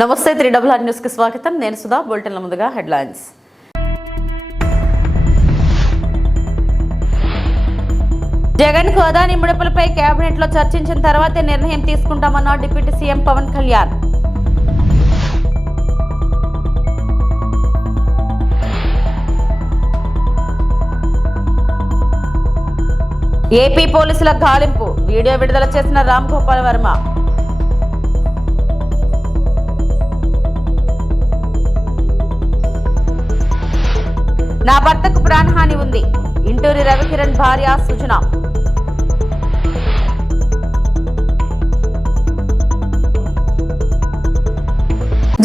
నమస్తే 3RR news కి స్వాగతం. నేను సుధా. బులెటిన్ల ముందుగా హెడ్లైన్స్. జగన్ కు అదాని ముడుపులపై కేబినెట్ లో చర్చించిన తర్వాతే నిర్ణయం తీసుకుంటామన్న deputy CM Pawan Kalyan. AP పోలీసుల గాలింపు వీడియో విడుదల చేసిన రామ్ గోపాల్ వర్మ. నా భర్తకు ప్రాణహాని ఉంది. ఇంటూరి రవికిరణ్ భార్య సుజన.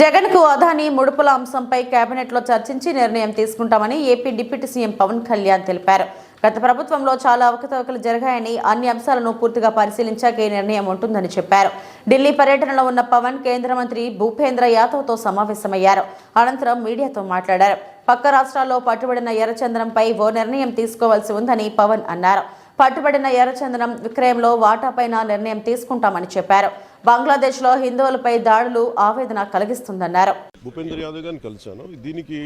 జగన్ కు అదాని ముడుపుల అంశంపై కేబినెట్ లో చర్చించి నిర్ణయం తీసుకుంటామని AP deputy CM Pawan Kalyan తెలిపారు. గత ప్రభుత్వంలో చాలా అవకతవకలు జరిగాయని, అన్ని అంశాలను పూర్తిగా పరిశీలించాక ఈ నిర్ణయం ఉంటుందని చెప్పారు. ఢిల్లీ పర్యటనలో ఉన్న పవన్ కేంద్ర మంత్రి భూపేంద్ర యాదవ్తో సమావేశమయ్యారు. అనంతరం మీడియాతో మాట్లాడారు. పక్క రాష్ట్రాల్లో పట్టుబడిన ఎర్రచందనంపై ఓ నిర్ణయం తీసుకోవాల్సి ఉందని పవన్ అన్నారు. పట్టుబడిన ఎర్రచందనం విక్రయంలో వాటాపైన నిర్ణయం తీసుకుంటామని చెప్పారు. బంగ్లాదేశ్లో హిందువులపై దాడులు ఆవేదన కలిగిస్తుందన్నారు. భూపేంద్ర యాదవ్ గారిని కలిశాను. దీనికి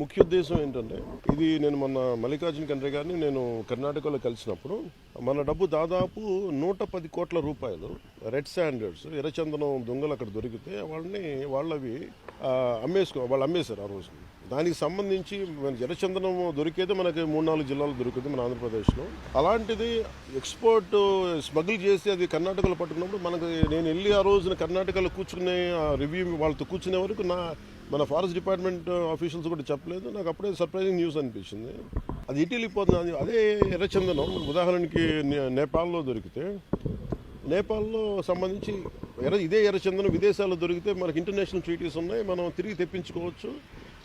ముఖ్య ఉద్దేశం ఏంటంటే, ఇది నేను మొన్న మల్లికార్జున ఖర్గే గారిని నేను కర్ణాటకలో కలిసినప్పుడు మన డబ్బు దాదాపు 110 కోట్ల రూపాయలు రెడ్ శాండర్స్ ఎర్రచందనం దొంగలు అక్కడ దొరికితే వాళ్ళవి వాళ్ళు అమ్మేశారు ఆ రోజు. దానికి సంబంధించి ఎర్రచందనం దొరికేది మనకి 3-4 జిల్లాలు దొరికింది మన ఆంధ్రప్రదేశ్లో. అలాంటిది ఎక్స్పోర్ట్ స్మగుల్ చేసి అది కర్ణాటకలో పట్టుకున్నప్పుడు నేను వెళ్ళి ఆ రోజున కర్ణాటకలో కూర్చునే రివ్యూ వాళ్ళతో కూర్చునే వరకు మన ఫారెస్ట్ డిపార్ట్మెంట్ ఆఫీషియల్స్ కూడా చెప్పలేదు. నాకు అప్పుడే సర్ప్రైజింగ్ న్యూస్ అనిపించింది. అది ఇటు వెళ్ళిపోతుంది. అదే ఎర్రచందనం ఉదాహరణకి నేపాల్లో దొరికితే, నేపాల్లో సంబంధించి ఇదే ఎర్రచందనం విదేశాల్లో దొరికితే మనకి ఇంటర్నేషనల్ ట్రీటీస్ ఉన్నాయి, మనం తిరిగి తెప్పించుకోవచ్చు.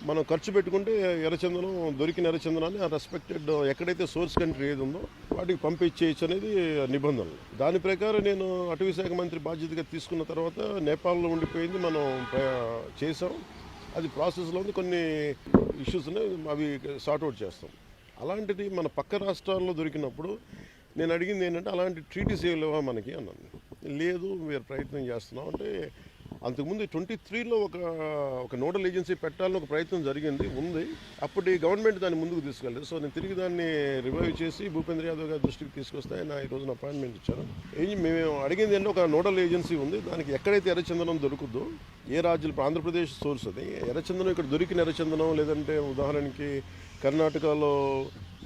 మనం ఖర్చు పెట్టుకుంటే ఎర్రచందనం దొరికిన ఎర్రచందనాన్ని ఆ రెస్పెక్టెడ్ ఎక్కడైతే సోర్స్ కంట్రీ ఏది ఉందో వాటికి పంపించేయచ్చు అనేది నిబంధనలు. దాని ప్రకారం నేను అటవీ శాఖ మంత్రి బాధ్యతగా తీసుకున్న తర్వాత నేపాల్లో ఉండిపోయింది, మనం చేసాం. అది ప్రాసెస్లో ఉంది. కొన్ని ఇష్యూస్ ఉన్నాయి, అవి సార్ట్అవుట్ చేస్తాం. అలాంటిది మన పక్క రాష్ట్రాల్లో దొరికినప్పుడు నేను అడిగింది ఏంటంటే, అలాంటి ట్రీటీస్ ఏం లేవా మనకి అన్నాను. లేదు, మీరు ప్రయత్నం చేస్తున్నాం అంటే, అంతకుముందు 23లో ఒక నోడల్ ఏజెన్సీ పెట్టాలని ఒక ప్రయత్నం ఉంది. అప్పటి గవర్నమెంట్ దాన్ని ముందుకు తీసుకెళ్ళలేదు. సో నేను తిరిగి దాన్ని రివైవ్ చేసి భూపేంద్ర యాదవ్ గారి దృష్టికి తీసుకొస్తే ఆయన ఈ రోజున అపాయింట్మెంట్ ఇచ్చారు. మేము అడిగింది ఏంటంటే, ఒక నోడల్ ఏజెన్సీ ఉంది, దానికి ఎక్కడైతే ఎర్రచందనం దొరుకుద్దో ఏ రాజ్యాలు, ఆంధ్రప్రదేశ్ సోర్స్ అది ఎర్రచందనం, ఇక్కడ దొరికిన ఎర్రచందనం, లేదంటే ఉదాహరణకి కర్ణాటకలో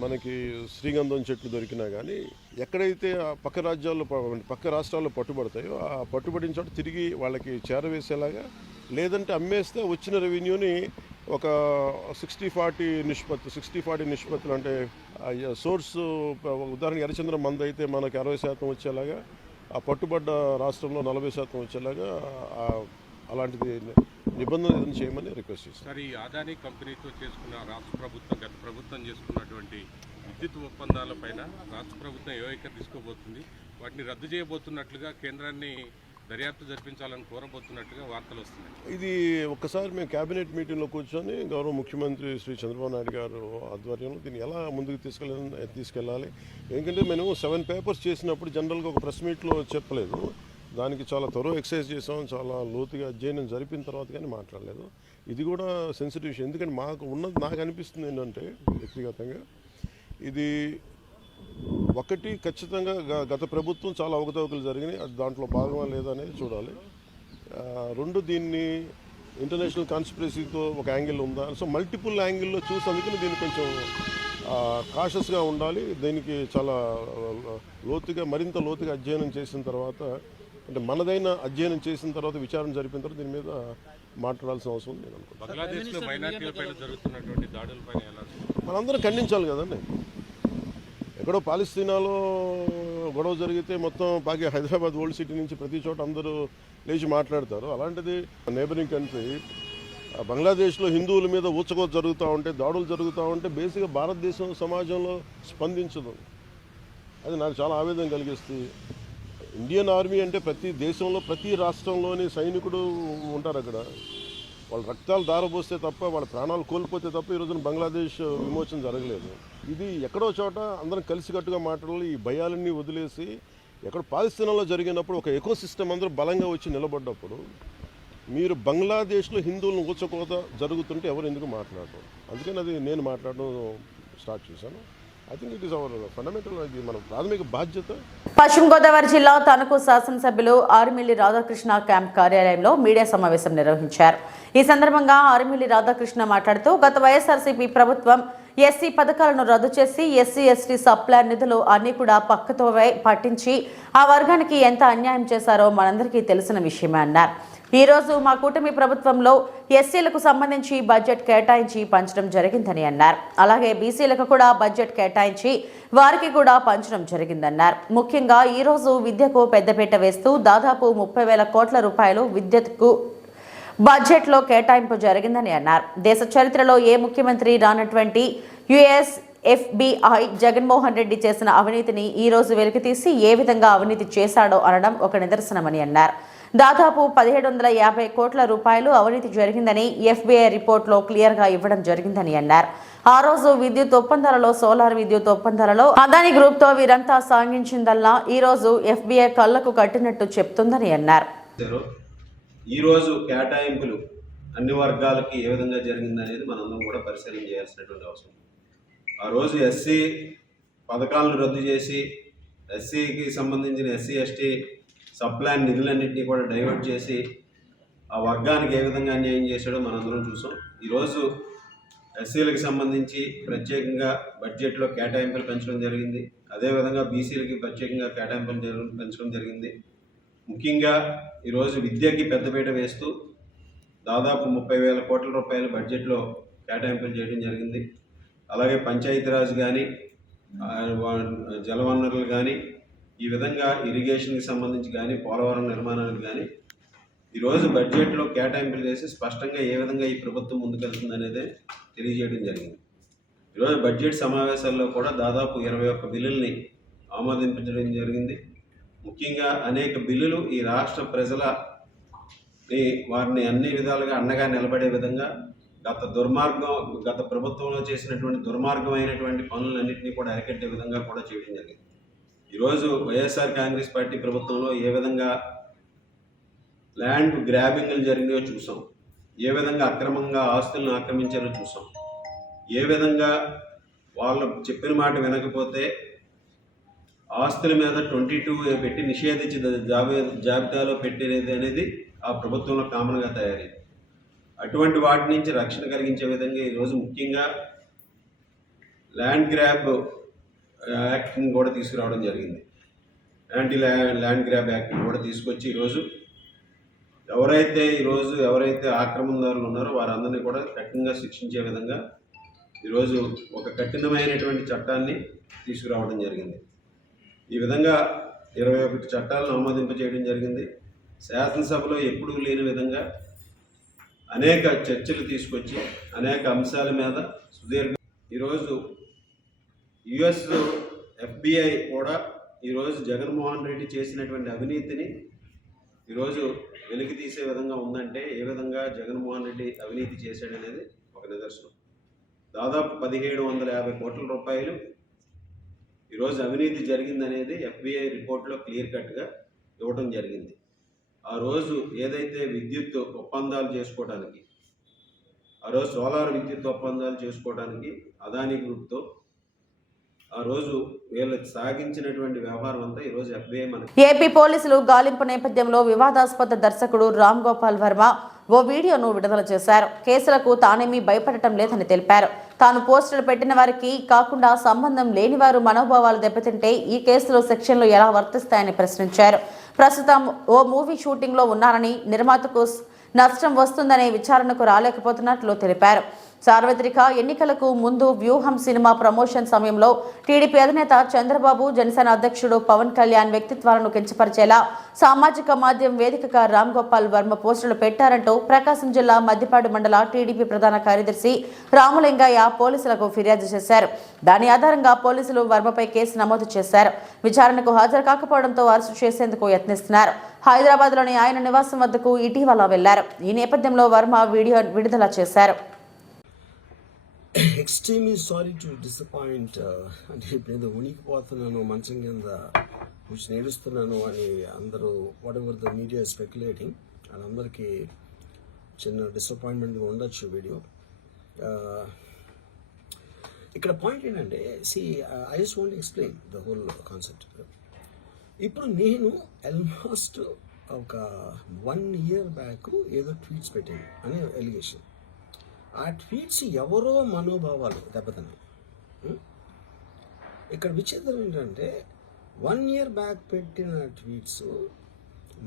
మనకి శ్రీగంధం చెట్లు దొరికినా కానీ ఎక్కడైతే ఆ పక్క రాష్ట్రాల్లో పట్టుబడతాయో ఆ పట్టుబడిన చోట తిరిగి వాళ్ళకి చేరవేసేలాగా, లేదంటే అమ్మేస్తే వచ్చిన రెవెన్యూని ఒక 60-40 నిష్పత్తులు అంటే సోర్స్ ఉదాహరణ ఎర్రచంద్రం మంది అయితే మనకి 60% వచ్చేలాగా, ఆ పట్టుబడ్డ రాష్ట్రంలో 40% వచ్చేలాగా అలాంటిది నిబంధన ఏదైనా చేయమని రిక్వెస్ట్ చేస్తాను. సార్, ఈ అదానీ కంపెనీతో చేసుకున్న రాష్ట్ర ప్రభుత్వం, గత ప్రభుత్వం చేసుకున్నటువంటి విద్యుత్ ఒప్పందాలపైన రాష్ట్ర ప్రభుత్వం ఏ వైఖరి తీసుకోబోతుంది, వాటిని రద్దు చేయబోతున్నట్లుగా కేంద్రాన్ని దర్యాప్తు జరిపించాలని కోరబోతున్నట్లుగా వార్తలు వస్తున్నాయి. ఇది ఒక్కసారి మేము కేబినెట్ మీటింగ్లో కూర్చొని గౌరవ ముఖ్యమంత్రి శ్రీ చంద్రబాబు నాయుడు గారు ఆధ్వర్యంలో దీన్ని ఎలా ముందుకు తీసుకెళ్ళాలి. ఎందుకంటే మేము 7 పేపర్స్ చేసినప్పుడు జనరల్గా ఒక ప్రెస్ మీట్లో చెప్పలేదు. దానికి చాలా త్వరగా ఎక్సర్సైజ్ చేసాం, చాలా లోతుగా అధ్యయనం జరిపిన తర్వాత కానీ మాట్లాడలేదు. ఇది కూడా సెన్సిటివ్ ఇష్యూ. ఎందుకంటే నాకు అనిపిస్తుంది ఏంటంటే, వ్యక్తిగతంగా ఇది ఒకటి ఖచ్చితంగా గత ప్రభుత్వం చాలా అవకతవకలు జరిగినాయి, అది దాంట్లో భాగమా లేదా అనేది చూడాలి. 2 దీన్ని ఇంటర్నేషనల్ కాన్స్పిరసీతో ఒక యాంగిల్ ఉందా, సో మల్టిపుల్ యాంగిల్లో చూసి అందుకని దీన్ని కొంచెం కాషస్గా ఉండాలి. దీనికి చాలా మరింత లోతుగా అధ్యయనం చేసిన తర్వాత, అంటే మనదైన అధ్యయనం చేసిన తర్వాత, విచారణ జరిపిన తర్వాత దీని మీద మాట్లాడాల్సిన అవసరం ఉంది. నేను మనందరం ఖండించాలి కదండి. ఎక్కడో పాలస్తీనాలో గొడవ జరిగితే మొత్తం హైదరాబాద్ ఓల్డ్ సిటీ నుంచి ప్రతి చోట అందరూ లేచి మాట్లాడతారు. అలాంటిది నేబరింగ్ కంట్రీ బంగ్లాదేశ్లో హిందువుల మీద ఊచకోత జరుగుతూ ఉంటే, దాడులు జరుగుతూ ఉంటే బేసిక్గా భారతదేశం సమాజంలో స్పందించదు. అది నాకు చాలా ఆవేదన కలిగిస్తుంది. ఇండియన్ ఆర్మీ అంటే ప్రతి దేశంలో, ప్రతి రాష్ట్రంలోని సైనికుడు ఉంటారు అక్కడ. వాళ్ళ రక్తాలు దారబోస్తే తప్ప, వాళ్ళ ప్రాణాలు కోల్పోతే తప్ప ఈ రోజున బంగ్లాదేశ్ విమోచన జరగలేదు. ఇది ఎక్కడో చోట అందరం కలిసికట్టుగా మాట్లాడాలి. ఈ భయాలన్నీ వదిలేసి, ఎక్కడ పాలస్తీనాలో జరిగినప్పుడు ఒక ఎకోసిస్టమ్ అందరూ బలంగా వచ్చి నిలబడ్డప్పుడు మీరు బంగ్లాదేశ్లో హిందువులను ఊచకోత జరుగుతుంటే ఎవరు ఎందుకు మాట్లాడరు? అందుకని అది నేను మాట్లాడడం స్టార్ట్ చేశాను. I think it is our fundamental, ఇది మన ప్రాథమిక బాధ్యత. పశ్చిమ గోదావరి జిల్లా తణుకు శాసనసభ్యులు ఆర్మిల్లి రాధాకృష్ణ క్యాంప్ కార్యాలయంలో మీడియా సమావేశం నిర్వహించారు. ఈ సందర్భంగా ఆర్మిల్లి రాధాకృష్ణ మాట్లాడుతూ గత వైఎస్ఆర్సీపీ ప్రభుత్వం ఎస్సీ పథకాలను రద్దు చేసి ఎస్సీ ఎస్టీ సబ్ ప్లాన్ నిధులు అన్ని కూడా పక్కతో పట్టించి ఆ వర్గానికి ఎంత అన్యాయం చేశారో మనందరికీ తెలిసిన విషయమే అన్నారు. ఈ రోజు మా కూటమి ప్రభుత్వంలో ఎస్సీలకు సంబంధించి బడ్జెట్ కేటాయించి పంచడం జరిగిందని అన్నారు. అలాగే బీసీలకు కూడా బడ్జెట్ కేటాయించి వారికి కూడా పంచడం జరిగిందన్నారు. ముఖ్యంగా ఈ రోజు విద్యకు పెద్దపీట వేస్తూ దాదాపు 30,000 కోట్ల రూపాయలు విద్యుత్కు బడ్జెట్లో కేటాయింపు జరిగిందని అన్నారు. దేశ చరిత్రలో ఏ ముఖ్యమంత్రి రానటువంటి యుఎస్ఎఫ్బిఐ జగన్మోహన్ రెడ్డి చేసిన అవినీతిని ఈ రోజు వెలికితీసి ఏ విధంగా అవినీతి చేశాడో అనడం ఒక నిదర్శనమని అన్నారు. దాదాపు 1750 కోట్ల రూపాయలు అవినీతి జరిగిందని ఎఫ్బిఐ రిపోర్ట్లో క్లియర్గా ఇవ్వడం జరిగిందని అన్నారు. ఆ రోజు విద్యుత్ ఒప్పందాలలో, సోలార్ విద్యుత్ ఒప్పందాలలో అదాని గ్రూప్తో వీరంతా సాగించిందల్లా ఈ రోజు ఎఫ్బిఐ కళ్లకు కట్టినట్టు చెప్తుందని అన్నారు. ఈ రోజు కేటాయింపులు అన్ని వర్గాలకి ఏ విధంగా జరిగిందనేది మనందరం కూడా పరిశీలన చేయాల్సినటువంటి అవసరం. ఆ రోజు ఎస్సీ పథకాలను రద్దు చేసి ఎస్సీకి సంబంధించిన ఎస్సీ ఎస్టీ సబ్ ప్లాన్ నిధులన్నింటినీ కూడా డైవర్ట్ చేసి ఆ వర్గానికి ఏ విధంగా అన్యాయం చేశాడో మనందరం చూసాం. ఈరోజు ఎస్సీలకు సంబంధించి ప్రత్యేకంగా బడ్జెట్లో కేటాయింపులు పెంచడం జరిగింది. అదేవిధంగా బీసీలకి ప్రత్యేకంగా కేటాయింపులు పెంచడం జరిగింది. ముఖ్యంగా ఈరోజు విద్యకి పెద్దపీట వేస్తూ దాదాపు 30,000 కోట్ల రూపాయల బడ్జెట్లో కేటాయింపులు చేయడం జరిగింది. అలాగే పంచాయతీరాజ్ కానీ, జలవనరులు కానీ, ఈ విధంగా ఇరిగేషన్కి సంబంధించి కానీ, పోలవరం నిర్మాణానికి కానీ ఈరోజు బడ్జెట్లో కేటాయింపులు చేసి స్పష్టంగా ఏ విధంగా ఈ ప్రభుత్వం ముందుకెళ్తుంది అనేది తెలియజేయడం జరిగింది. ఈరోజు బడ్జెట్ సమావేశాల్లో కూడా దాదాపు 21 బిల్లుల్ని ఆమోదించడం జరిగింది. ముఖ్యంగా అనేక బిల్లులు ఈ రాష్ట్ర ప్రజలని వారిని అన్ని విధాలుగా అండగా నిలబడే విధంగా గత ప్రభుత్వంలో చేసినటువంటి దుర్మార్గమైనటువంటి పనులన్నింటినీ కూడా అరికట్టే విధంగా కూడా చేయడం జరిగింది. ఈరోజు వైఎస్ఆర్ కాంగ్రెస్ పార్టీ ప్రభుత్వంలో ఏ విధంగా ల్యాండ్ గ్రాబింగ్లు జరిగినాయో చూసాం, ఏ విధంగా అక్రమంగా ఆస్తులను ఆక్రమించారో చూసాం, ఏ విధంగా వాళ్ళు చెప్పిన మాట వినకపోతే ఆస్తుల మీద 22 పెట్టి నిషేధించి జాబితాలో పెట్టేది అనేది ఆ ప్రభుత్వంలో కామన్గా తయారైంది. అటువంటి వాటి నుంచి రక్షణ కలిగించే విధంగా ఈరోజు ముఖ్యంగా ల్యాండ్ గ్రాబ్ యాక్ట్ని కూడా తీసుకురావడం జరిగింది. ల్యాండ్ గ్రాబ్ యాక్ట్ని కూడా తీసుకొచ్చి ఈరోజు ఎవరైతే ఆక్రమణదారులు ఉన్నారో వారందరినీ కూడా కఠినంగా శిక్షించే విధంగా ఈరోజు ఒక కఠినమైనటువంటి చట్టాన్ని తీసుకురావడం జరిగింది. ఈ విధంగా 21 చట్టాలను ఆమోదింపజేయడం జరిగింది. శాసనసభలో ఎప్పుడూ లేని విధంగా అనేక చర్చలు తీసుకొచ్చి అనేక అంశాల మీద ఈరోజు ఎఫ్బిఐ కూడా ఈరోజు జగన్మోహన్ రెడ్డి చేసినటువంటి అవినీతిని ఈరోజు వెలికి తీసే విధంగా ఉందంటే ఏ విధంగా జగన్మోహన్ రెడ్డి అవినీతి చేశాడనేది ఒక నిదర్శనం. దాదాపు 1750 కోట్ల రూపాయలు ఈరోజు అవినీతి జరిగిందనేది ఎఫ్బిఐ రిపోర్ట్లో క్లియర్ కట్గా ఇవ్వడం జరిగింది. ఆ రోజు ఏదైతే విద్యుత్ ఒప్పందాలు చేసుకోవడానికి, ఆ రోజు సోలార్ విద్యుత్ ఒప్పందాలు చేసుకోవడానికి అదాని గ్రూప్తో ఆ రోజు వీళ్ళకి సాగించినటువంటి వ్యవహారం అంతా ఈరోజు ఎఫ్బిఐ ఏపీ పోలీసులు గాలింపు నేపథ్యంలో వివాదాస్పద దర్శకుడు రామ్ గోపాల్ వర్మ ఓ వీడియోను విడుదల చేశారు. కేసులకు తానేమీ భయపడటం లేదని తెలిపారు. తాను పోస్టులు పెట్టిన వారికి కాకుండా సంబంధం లేని వారు మనోభావాలు దెబ్బతింటే ఈ కేసులో సెక్షన్లు ఎలా వర్తిస్తాయని ప్రశ్నించారు. ప్రస్తుతం ఓ మూవీ షూటింగ్లో ఉన్నారని, నిర్మాతకు నష్టం వస్తుందనే విచారణకు రాలేకపోతున్నట్లు తెలిపారు. సార్వత్రిక ఎన్నికలకు ముందు వ్యూహం సినిమా ప్రమోషన్ సమయంలో టీడీపీ అధినేత చంద్రబాబు, జనసేన అధ్యక్షుడు పవన్ కళ్యాణ్ వ్యక్తిత్వాలను కించపరిచేలా సామాజిక మాధ్యమం వేదికగా రామ్ గోపాల్ వర్మ పోస్టులు పెట్టారంటూ ప్రకాశం జిల్లా మద్దిపాడు మండల టీడీపీ ప్రధాన కార్యదర్శి రామలింగయ్య పోలీసులకు ఫిర్యాదు చేశారు. దాని ఆధారంగా పోలీసులు వర్మపై కేసు నమోదు చేశారు. విచారణకు హాజరు కాకపోవడంతో అరెస్టు చేసేందుకు యత్నిస్తున్నారు. హైదరాబాద్లోని ఆయన నివాసం వద్దకు ఇటీవల వెళ్లారు. ఈ నేపథ్యంలో వర్మ వీడియో విడుదల చేశారు. Extremely sorry to disappoint. అంటే ఇప్పుడు ఉనికిపోతున్నాను, మంచం కింద కూర్చొని ఏడుస్తున్నాను అని అందరూ what ever the media speculating, వాళ్ళందరికీ చిన్న డిసప్పాయింట్మెంట్గా ఉండొచ్చు వీడియో. ఇక్కడ పాయింట్ ఏంటంటే I just want explain the whole concept. ఇప్పుడు నేను ఆల్మోస్ట్ ఒక 1 year బ్యాక్ ఏదో ట్వీట్స్ పెట్టాను అనే ఎలిగేషన్. ఆ ట్వీట్స్ ఎవరో మనోభావాలు దెబ్బతిన్నాయి. ఇక్కడ విచిత్రం ఏంటంటే 1 year బ్యాక్ పెట్టిన ట్వీట్స్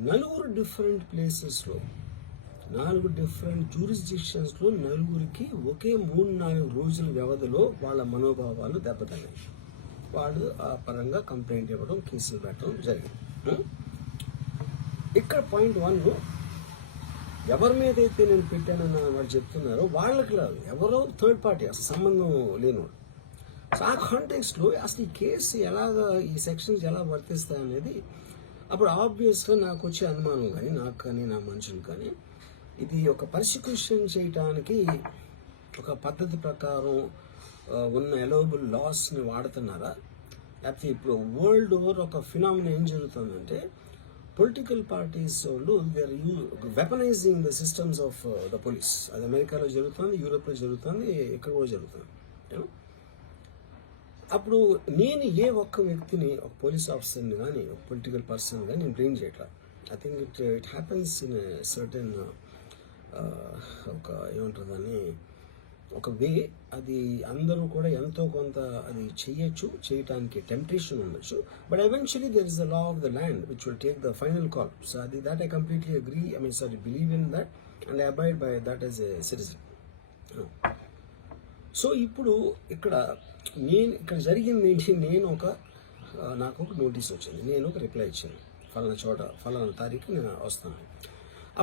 4 డిఫరెంట్ ప్లేసెస్లో 4 డిఫరెంట్ జ్యూరిస్డిక్షన్స్లో 4కి ఒకే 3-4 రోజుల వ్యవధిలో వాళ్ళ మనోభావాలు దెబ్బతిన్నాయి. వాళ్ళు ఆ పరంగా కంప్లైంట్ ఇవ్వడం, కేసులు పెట్టడం జరిగింది. ఇక్కడ పాయింట్ 1, ఎవరి మీద అయితే నేను పెట్టానని వాళ్ళు చెప్తున్నారో వాళ్ళకి లేదు, ఎవరో థర్డ్ పార్టీ, అసలు సంబంధం లేనివాడు. సో ఆ కాంటెక్స్ట్లో అసలు ఈ కేసు ఎలాగా, ఈ సెక్షన్స్ ఎలా వర్తిస్తాయి అనేది అప్పుడు ఆబ్వియస్గా నాకు వచ్చే అనుమానం కానీ, నాకు కానీ నా మనుషులు కానీ, ఇది ఒక పర్సిక్యూషన్ చేయడానికి ఒక పద్ధతి ప్రకారం ఉన్న ఎలవబుల్ లాస్ని వాడుతున్నారా, లేకపోతే ఇప్పుడు వరల్డ్ ఓవర్ ఒక ఫినామినా ఏం జరుగుతుందంటే పొలిటికల్ పార్టీస్ వాళ్ళు they are weaponizing the systems of the police. అది అమెరికాలో జరుగుతుంది, యూరోప్లో జరుగుతుంది, ఇక్కడ కూడా జరుగుతుంది. అప్పుడు నేను ఏ ఒక్క వ్యక్తిని, ఒక పోలీస్ ఆఫీసర్ని కానీ, ఒక పొలిటికల్ పర్సన్ కానీ నేను బ్లేమ్ చేయట్లా. I think it happens in certain ఒక ఏమంటారు దాన్ని, ఒక వే. అది అందరూ కూడా ఎంతో కొంత అది చేయటానికి టెంప్టేషన్ ఉండొచ్చు. But eventually there is the law of the land which will take the final call. So అది that I completely agree, believe in that and I abide by that as a citizen. So ఇప్పుడు ఇక్కడ జరిగింది ఏంటి, నాకు ఒక notice వచ్చింది, నేను ఒక రిప్లై ఇచ్చాను, ఫలానా చోట ఫలానా తారీఖు నేను వస్తాను.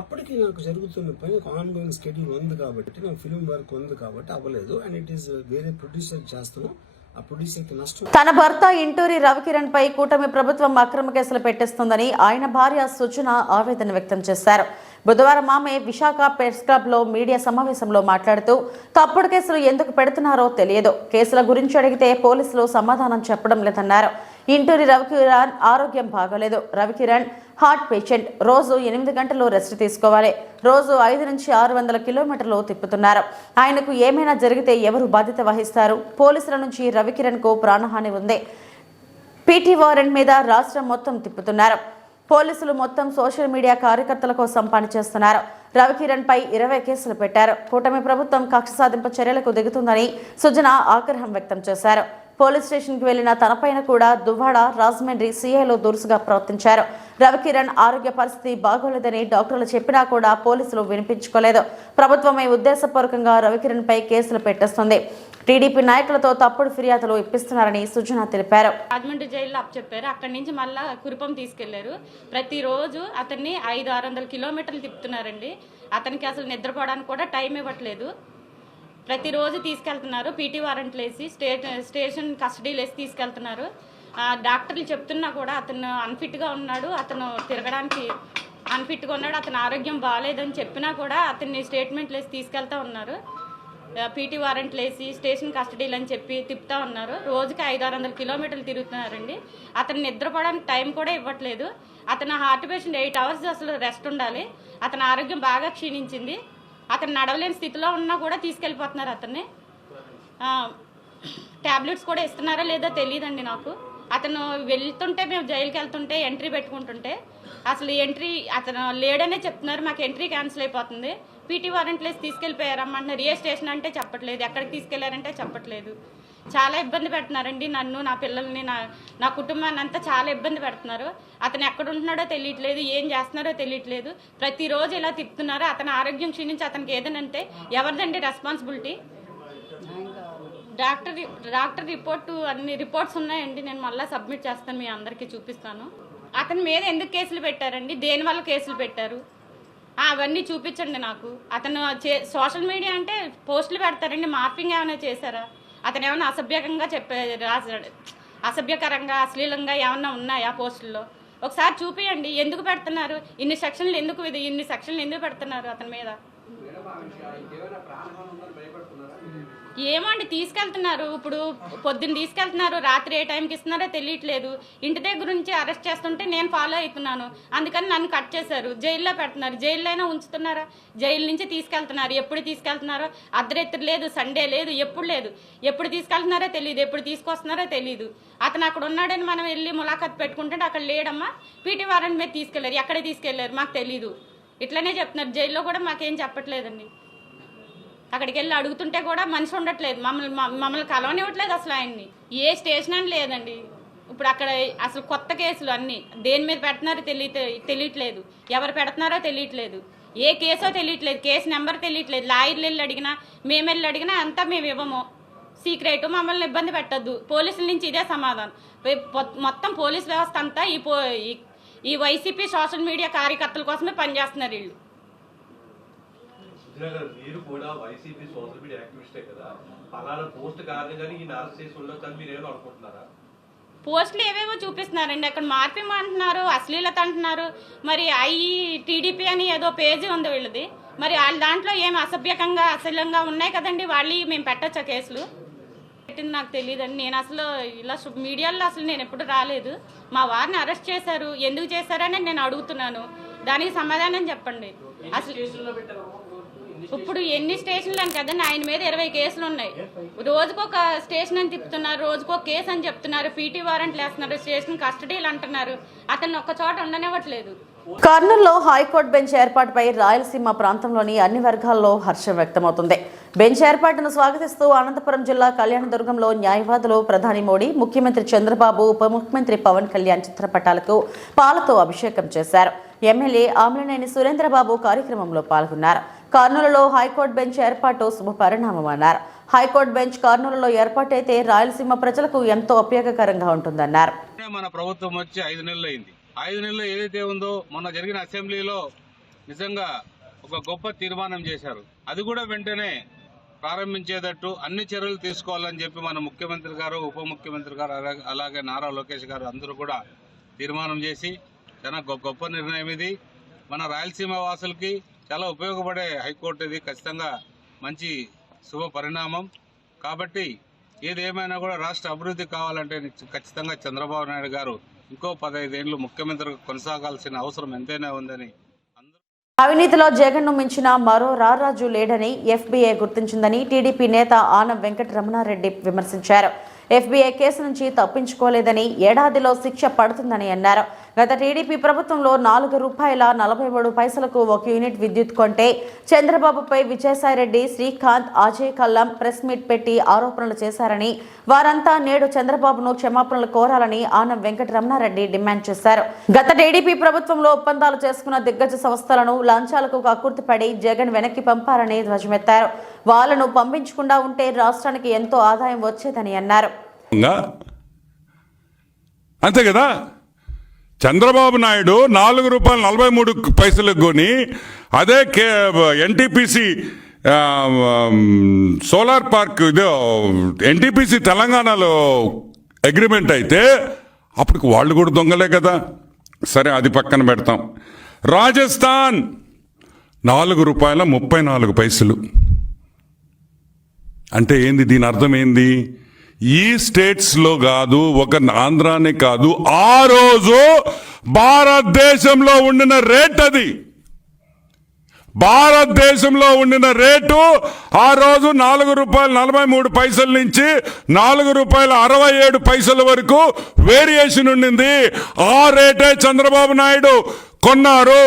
అప్పటికి నాకు జరుగుతున్న పని ఒక ఆన్గోయింగ్ స్కెడ్యూల్ ఉంది కాబట్టి, నాకు ఫిల్మ్ వర్క్ ఉంది కాబట్టి అవ్వలేదు. అండ్ ఇట్ ఈస్ వేరే ప్రొడ్యూసర్ చేస్తాను, ఆ ప్రొడ్యూసర్కి నష్టం. తన భర్త ఇంటూరి రవికిరణ్ పై కూటమి ప్రభుత్వం అక్రమ కేసులు పెట్టిస్తుందని ఆయన భార్య సుజన ఆవేదన వ్యక్తం చేశారు. బుధవారం ఆమె విశాఖ ప్రెస్ క్లబ్లో మీడియా సమావేశంలో మాట్లాడుతూ తప్పుడు కేసులు ఎందుకు పెడుతున్నారో తెలియదు, కేసుల గురించి అడిగితే పోలీసులు సమాధానం చెప్పడం లేదన్నారు. ఇంటూరి రవికిరణ్ ఆరోగ్యం బాగోలేదు. Ravikiran heart patient. రోజు 8 గంటలు రెస్ట్ తీసుకోవాలి. రోజు 500 నుంచి 600 కిలోమీటర్లు తిప్పుతున్నారు. ఆయనకు ఏమైనా జరిగితే ఎవరు బాధ్యత వహిస్తారు? పోలీసుల నుంచి రవికిరణ్కు ప్రాణహాని ఉంది. పీటీ వారెంట్ మీద రాష్ట్రం మొత్తం తిప్పుతున్నారు. పోలీసులు మొత్తం సోషల్ మీడియా కార్యకర్తల కోసం పనిచేస్తున్నారు. రవికిరణ్ పై 20 కేసులు పెట్టారు. కూటమి ప్రభుత్వం కక్ష సాధింపు చర్యలకు దిగుతుందని సుజన ఆగ్రహం వ్యక్తం చేశారు. పోలీస్ స్టేషన్కి వెళ్లిన తనపైన కూడా దువ్వాడ, రాజమండ్రి సీఐలో దురుసుగా ప్రవర్తించారు. రవికిరణ్ ఆరోగ్య పరిస్థితి బాగోలేదని డాక్టర్లు చెప్పినా కూడా పోలీసులు వినిపించుకోలేదు. ప్రభుత్వమే ఉద్దేశపూర్వకంగా రవికిరణ్ పై కేసులు పెట్టేస్తుంది. టీడీపీ నాయకులతో తప్పుడు ఫిర్యాదులు ఇప్పిస్తున్నారని సుజన తెలిపారు. రాజమండ్రి జైల్లో అప్పచెప్పారు. అక్కడి నుంచి మళ్ళా కురుపం తీసుకెళ్లారు. ప్రతిరోజు అతన్ని 500-600 కిలోమీటర్లు తిప్పుతున్నారండి. అతనికి అసలు నిద్రపోవడానికి కూడా టైం ఇవ్వట్లేదు. ప్రతిరోజు తీసుకెళ్తున్నారు. పీటీ వారెంట్లు వేసి స్టేషన్ కస్టడీలు వేసి తీసుకెళ్తున్నారు. డాక్టర్లు చెప్తున్నా కూడా అతను అన్ఫిట్గా ఉన్నాడు, అతను తిరగడానికి అన్ఫిట్గా ఉన్నాడు, అతని ఆరోగ్యం బాగాలేదని చెప్పినా కూడా అతన్ని స్టేట్మెంట్లు వేసి తీసుకెళ్తా ఉన్నారు. పీటీ వారెంట్లు వేసి స్టేషన్ కస్టడీలు అని చెప్పి తిప్పుతా ఉన్నారు. రోజుకి 500-600 కిలోమీటర్లు తిరుగుతున్నారండి. అతను నిద్రపోవడానికి టైం కూడా ఇవ్వట్లేదు. అతను హార్ట్ పేషెంట్, 8 hours అసలు రెస్ట్ ఉండాలి. అతని ఆరోగ్యం బాగా క్షీణించింది. అతను నడవలేని స్థితిలో ఉన్నా కూడా తీసుకెళ్ళిపోతున్నారు. అతన్ని ట్యాబ్లెట్స్ కూడా ఇస్తున్నారా లేదో తెలియదండి నాకు. అతను వెళ్తుంటే, మేము జైలుకి వెళ్తుంటే ఎంట్రీ పెట్టుకుంటుంటే అసలు ఎంట్రీ అతను లేడనే చెప్తున్నారు. మాకు ఎంట్రీ క్యాన్సిల్ అయిపోతుంది. పీటీ వారెంట్లు వేసి తీసుకెళ్ళిపోయారమ్మంటున్నారు. ఏ స్టేషన్ అంటే చెప్పట్లేదు, ఎక్కడికి తీసుకెళ్లారంటే చెప్పట్లేదు. చాలా ఇబ్బంది పెడుతున్నారండి నన్ను, నా పిల్లల్ని, నా కుటుంబాన్ని అంతా చాలా ఇబ్బంది పెడుతున్నారు. అతను ఎక్కడ ఉంటున్నాడో తెలియట్లేదు, ఏం చేస్తున్నారో తెలియట్లేదు. ప్రతిరోజు ఇలా తిప్పుతున్నారు. అతని ఆరోగ్యం క్షీణించి అతనికి ఏదైనా అంటే ఎవరిదండి రెస్పాన్సిబిలిటీ? డాక్టర్ రిపోర్టు, అన్ని రిపోర్ట్స్ ఉన్నాయండి. నేను మళ్ళీ సబ్మిట్ చేస్తాను, మీ అందరికీ చూపిస్తాను. అతని మీద ఎందుకు కేసులు పెట్టారండి, దేనివల్ల కేసులు పెట్టారు, అవన్నీ చూపించండి నాకు. అతను సోషల్ మీడియా అంటే పోస్టులు పెడతారండి, మార్పింగ్ ఏమైనా చేశారా? అతను ఏమైనా అసభ్యకంగా రాశాడు, అసభ్యకరంగా అశ్లీలంగా ఏమన్నా ఉన్నాయా పోస్టుల్లో? ఒకసారి చూపియండి. ఎందుకు పెడుతున్నారు ఇన్ని సెక్షన్లు, ఎందుకు పెడుతున్నారు అతని మీద? ఏమో అండి, తీసుకెళ్తున్నారు. ఇప్పుడు పొద్దున్న తీసుకెళ్తున్నారు, రాత్రి ఏ టైంకి ఇస్తున్నారో తెలియట్లేదు. ఇంటి దగ్గర నుంచి అరెస్ట్ చేస్తుంటే నేను ఫాలో అవుతున్నాను, అందుకని నన్ను కట్ చేశారు. జైల్లో పెడుతున్నారు. జైల్లో అయినా ఉంచుతున్నారా? జైలు నుంచి తీసుకెళ్తున్నారు. ఎప్పుడు తీసుకెళ్తున్నారో అర్ధరాత్రి లేదు, సండే లేదు, ఎప్పుడు లేదు. ఎప్పుడు తీసుకెళ్తున్నారో తెలియదు, ఎప్పుడు తీసుకొస్తున్నారో తెలియదు. అతను అక్కడ ఉన్నాడని మనం వెళ్ళి ములాఖాత్ పెట్టుకుంటే అక్కడ లేడమ్మా, పీటీ వారెంట్ మీద తీసుకెళ్లారు. ఎక్కడ తీసుకెళ్లారు మాకు తెలీదు, ఇట్లనే చెప్తున్నారు. జైల్లో కూడా మాకేం చెప్పట్లేదండి. అక్కడికి వెళ్ళి అడుగుతుంటే కూడా మనిషి ఉండట్లేదు, మమ్మల్ని కలవనివ్వట్లేదు అసలు ఆయన్ని. ఏ స్టేషన్ అని లేదండి. ఇప్పుడు అక్కడ అసలు కొత్త కేసులు అన్నీ దేని మీద పెడుతున్నారో తెలియట్లేదు, ఎవరు పెడుతున్నారో తెలియట్లేదు, ఏ కేసో తెలియట్లేదు, కేసు నెంబర్ తెలియట్లేదు. లాయర్లు వెళ్ళి అడిగినా, మేము వెళ్ళి అడిగినా అంతా మేము ఇవ్వము, సీక్రెట్, మమ్మల్ని ఇబ్బంది పెట్టద్దు. పోలీసుల నుంచి ఇదే సమాధానం. మొత్తం పోలీస్ వ్యవస్థ అంతా ఈ వైసీపీ సోషల్ మీడియా కార్యకర్తల కోసమే పనిచేస్తున్నారు వీళ్ళు. మీరు కూడా వైసీపీ సోషల్ మీడియా యాక్టివిస్టే కదా, అలానే పోస్ట్ కారణంగానే ఈ అరెస్ట్ చేసి ఉండొచ్చు అని మీరు ఏమో అనుకుంటున్నారా? పోస్టులు ఏవేవో చూపిస్తున్నారండి, అక్కడ మార్పిం అంటున్నారు, అశ్లీలత అంటున్నారు. మరి టీడీపీ అని ఏదో పేజీ ఉంది వీళ్ళది, మరి వాళ్ళ దాంట్లో ఏమి అసభ్యకంగా అశ్లీలంగా ఉన్నాయి కదండి. వాళ్ళు మేము పెట్టచ్చా కేసులు? పెట్టింది నాకు తెలియదండి. నేను అసలు ఇలా మీడియాలో అసలు నేను ఎప్పుడు రాలేదు. మా వారిని అరెస్ట్ చేశారు, ఎందుకు చేశారని నేను అడుగుతున్నాను, దానికి సమాధానం చెప్పండి. అసలు ఇప్పుడు ఎన్ని స్టేషన్లు అని కదండి, ఆయన మీద 20 కేసులు ఉన్నాయి. రోజుకొక స్టేషన్ అని తిప్పుతున్నారు, రోజుకొక కేసు అని చెప్తున్నారు, పీటీ వారెంట్లు వేస్తున్నారు, స్టేషన్ కస్టడీలు అంటున్నారు. అతన్ని ఒక్క చోట ఉండనివ్వట్లేదు. కర్నూలులో హైకోర్టు బెంచ్ ఏర్పాటుపై రాయలసీమ ప్రాంతంలోని అన్ని వర్గాల్లో హర్షం వ్యక్తమవుతుంది. బెంచ్ ఏర్పాటును స్వాగతిస్తూ అనంతపురం జిల్లా కళ్యాణదుర్గంలో న్యాయవాదులు ప్రధాని మోడీ, ముఖ్యమంత్రి చంద్రబాబు, ఉప ముఖ్యమంత్రి పవన్ కళ్యాణ్ చిత్రపటాలకు పాలతో అభిషేకం చేశారు. ఎమ్మెల్యే ఆమ్లనేని సురేంద్రబాబు కార్యక్రమంలో పాల్గొన్నారు. కర్నూలులో హైకోర్టు బెంచ్ ఏర్పాటు శుభపరిణామమన్నారు. హైకోర్టు బెంచ్ కర్నూలులో ఏర్పాటైతే రాయలసీమ ప్రజలకు ఎంతో ఉపయోగకరంగా ఉంటుందన్నారు. మన ప్రభుత్వం వచ్చి 5 నెలలు అయింది. 5 నెలల్లో ఏదైతే ఉందో మొన్న జరిగిన అసెంబ్లీలో నిజంగా ఒక గొప్ప తీర్మానం చేశారు. అది కూడా వెంటనే ప్రారంభించేటట్టు అన్ని చర్యలు తీసుకోవాలని చెప్పి మన ముఖ్యమంత్రి గారు, ఉప ముఖ్యమంత్రి గారు, అలాగే నారా లోకేష్ గారు అందరూ కూడా తీర్మానం చేసి చాలా గొప్ప నిర్ణయం ఇది. మన రాయలసీమ వాసులకి చాలా ఉపయోగపడే హైకోర్టు ఇది. ఖచ్చితంగా మంచి శుభ పరిణామం. కాబట్టి ఏదేమైనా కూడా రాష్ట్ర అభివృద్ధి కావాలంటే ఖచ్చితంగా చంద్రబాబు నాయుడు గారు ఇంకో 15 ఏళ్లు ముఖ్యమంత్రిగా కొనసాగాల్సిన అవసరం ఎంతైనా ఉందని. అవినీతిలో జగన్ను మించిన మరో రారాజు లేడని ఎఫ్బీఐ గుర్తించిందని టీడీపీ నేత ఆనం వెంకటరమణారెడ్డి విమర్శించారు. ఎఫ్బీఐ కేసు నుంచి తప్పించుకోలేదని, ఏడాదిలో శిక్ష పడుతుందని అన్నారు. గత టీడీపీ ప్రభుత్వంలో ₹4.43 ఒక యూనిట్ విద్యుత్ కొంటే చంద్రబాబుపై విజయసాయిరెడ్డి, శ్రీకాంత్, అజయ్ కల్లం ప్రెస్ మీట్ పెట్టి ఆరోపణలు చేశారని, వారంతా నేడు చంద్రబాబును క్షమాపణలు కోరాలని ఆనం వెంకటరమణారెడ్డి డిమాండ్ చేశారు. గత టీడీపీ ప్రభుత్వంలో ఒప్పందాలు చేసుకున్న దిగ్గజ సంస్థలను లంచాలకు కక్కుర్తిపడి జగన్ వెనక్కి పంపారని ధ్వజమెత్తారు. వాళ్లను పంపించకుండా ఉంటే రాష్ట్రానికి ఎంతో ఆదాయం వచ్చేదని అన్నారు. అంతే కదా, చంద్రబాబు నాయుడు ₹4.43 కొని అదే ఎన్టీపీసీ సోలార్ పార్క్ ఇదో ఎన్టీపీసీ తెలంగాణలో అగ్రిమెంట్ అయితే అప్పటికి వాళ్ళు కూడా దొంగలే కదా. సరే, అది పక్కన పెడతాం. రాజస్థాన్ ₹4.34 అంటే ఏంది? దీని అర్థం ఏంది? ఈ స్టేట్స్లో కాదు, ఒక ఆంధ్రానే కాదు, ఆ రోజు భారతదేశంలో ఉండిన రేట్ అది. భారతదేశంలో ఉండిన రేటు ఆ రోజు ₹4.43 నుంచి ₹4.67 వరకు వేరియేషన్ ఉండింది. ఆ రేటే చంద్రబాబు నాయుడు కొన్నారు.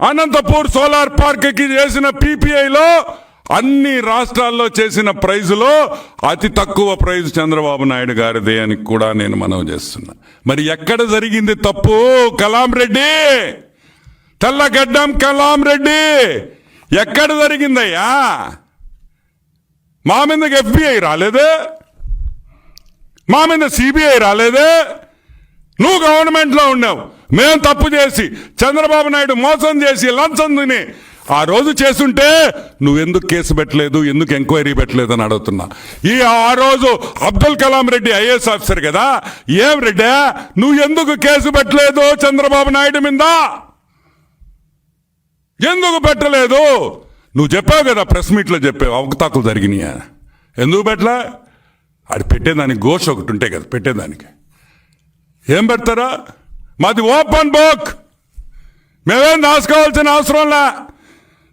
అనంతపూర్ సోలార్ పార్క్కి చేసిన పీపీఐలో అన్ని రాష్ట్రాల్లో చేసిన ప్రైజులో అతి తక్కువ ప్రైజ్ చంద్రబాబు నాయుడు గారిదే అని కూడా నేను మనవి చేస్తున్నా. మరి ఎక్కడ జరిగింది తప్పు? కలాం రెడ్డి, తెల్లగడ్డం కలాం రెడ్డి, ఎక్కడ జరిగిందయ్యా? మా మీదకి ఎఫ్బిఐ రాలేదే, మా మీద సిబిఐ రాలేదే. నువ్వు గవర్నమెంట్లో ఉన్నావు, మేము తప్పు చేసి చంద్రబాబు నాయుడు మోసం చేసి లంచం తిని ఆ రోజు చేస్తుంటే నువ్వెందుకు కేసు పెట్టలేదు, ఎందుకు ఎంక్వైరీ పెట్టలేదు అని అడుగుతున్నా. ఆ రోజు అబ్దుల్ కలాం రెడ్డి ఐఏఎస్ ఆఫీసర్ కదా, ఏం రెడ్డి నువ్వు ఎందుకు కేసు పెట్టలేదు చంద్రబాబు నాయుడు మీద? ఎందుకు పెట్టలేదు? నువ్వు చెప్పావు కదా, ప్రెస్ మీట్లో చెప్పావు అవకతవకలు జరిగినాయా. ఎందుకు పెట్టలే? అది పెట్టేదానికి ఘోష ఒకటి ఉంటే కదా పెట్టేదానికి. ఏం పెడతారా? మాది ఓపెన్ బుక్, మేమేం దాచుకోవాల్సిన అవసరంలా.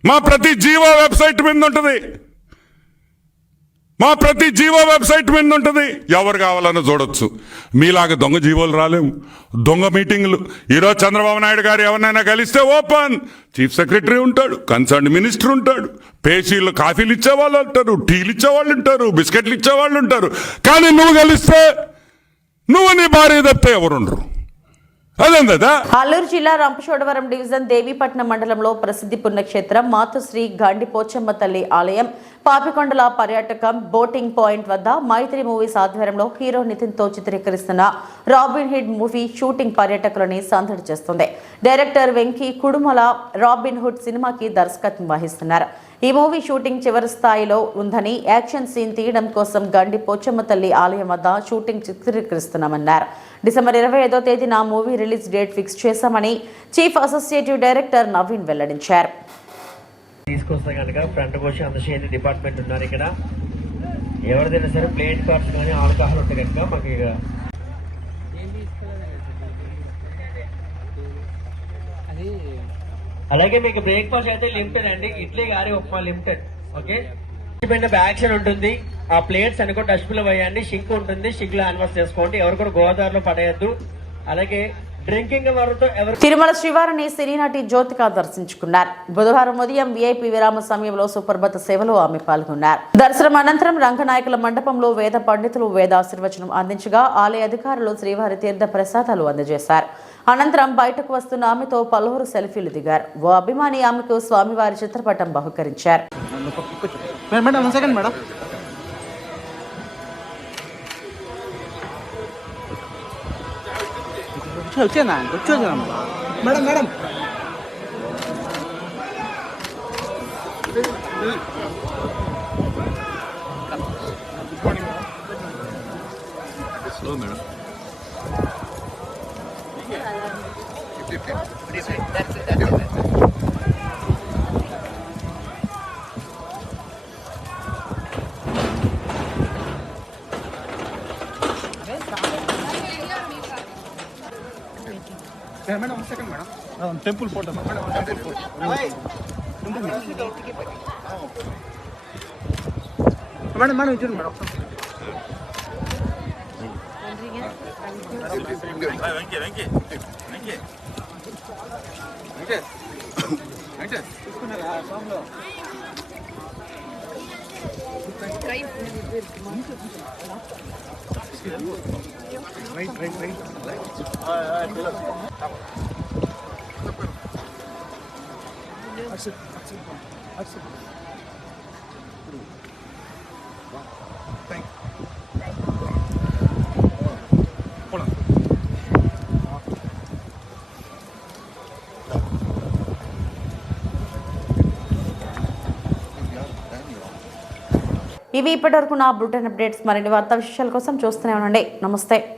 మా ప్రతి జీవో వెబ్సైట్ మీద ఉంటుంది, ఎవరు కావాలన్నా చూడొచ్చు. మీలాగా దొంగ జీవోలు రాలేము, దొంగ మీటింగ్లు. ఈరోజు చంద్రబాబు నాయుడు గారు ఎవరినైనా కలిస్తే ఓపెన్, చీఫ్ సెక్రటరీ ఉంటాడు, కన్సర్న్ మినిస్టర్ ఉంటాడు, పేషీలు కాఫీలు ఇచ్చేవాళ్ళు ఉంటారు, టీలు ఇచ్చేవాళ్ళు ఉంటారు, బిస్కెట్లు ఇచ్చేవాళ్ళు ఉంటారు. కానీ నువ్వు కలిస్తే నువ్వు నీ భార్య తప్పితే ఎవరుండరు. అదేందా? అల్లూరు జిల్లా రంపచోడవరం డివిజన్ దేవీపట్నం మండలంలో ప్రసిద్ధి పుణ్యక్షేత్రం మాతృశ్రీ గండి పోచమ్మ తల్లి ఆలయం పాపికొండల పర్యాటకం బోటింగ్ పాయింట్ వద్ద మైత్రి మూవీస్ ఆధ్వర్యంలో హీరో నితిన్ తో చిత్రీకరిస్తున్న రాబిన్ హుడ్ మూవీ షూటింగ్ పర్యాటకులని సందడి చేస్తుంది. Director Venky Kudumula robin hood సినిమాకి దర్శకత్వం వహిస్తున్నారు. ఈ మూవీ షూటింగ్ చివరి స్థాయిలో ఉందని, యాక్షన్ సీన్ తీయడం కోసం గండి పోచమ్మ తల్లి ఆలయం వద్ద షూటింగ్ చిత్రీకరిస్తున్నామన్నారు. డిసెంబర్ 25వ తేదీన మూవీ రిలీజ్ డేట్ ఫిక్స్ చేశామని చీఫ్ అసోసియేటివ్ డైరెక్టర్ నవీన్ వెల్లడించారు. తీసుకొస్తే కనుక ఫ్రంట్ కోసి అందచేతి డిపార్ట్మెంట్ ఉన్నారు ఇక్కడ. ఎవరిదైనా సరే ప్లేట్ కార్డ్స్ కానీ ఆల్కహాల్ ఉంటే కనుక మాకు ఇక అలాగే మీకు బ్రేక్ఫాస్ట్ అయితే లిమిటెడ్ అండి, ఇడ్లీ గారి ఉప్మా లిమిటెడ్. ఓకే, యాక్షన్ ఉంటుంది. ఆ ప్లేట్స్ అనుకో డస్ట్బిన్ లో వేయండి. షింక్ ఉంటుంది, షింక్ లో హ్యాండ్ వాష్ చేసుకోండి. ఎవరు కూడా గోదావరిలో పడేయద్దు. అలాగే డ్రింకింగ్ వారితో తిరుమల శ్రీవారిని సినీ నటి జ్యోతిక దర్శించుకున్నారు. బుధవారం ఉదయం వీఐపీ విరామ సమయంలో సుప్రభాత సేవలో ఆమె పాల్గొన్నారు. దర్శనం అనంతరం రంగనాయకుల మండపంలో వేద పండితులు వేదాశీర్వచనం అందించగా ఆలయ అధికారులు శ్రీవారి తీర్థ ప్రసాదాలు అందజేశారు. అనంతరం బయటకు వస్తున్న ఆమెతో పలువురు సెల్ఫీలు దిగారు. ఓ అభిమాని ఆమెకు స్వామివారి చిత్రపటం బహుకరించారు. టెంపుల్ ఫోటో మేడం ఇచ్చింది మేడం. ఇవి ఇప్పటివరకు నా బులెటిన్ అప్డేట్స్. మరిన్ని వార్తా విశేషాల కోసం చూస్తూనే ఉండండి. నమస్తే.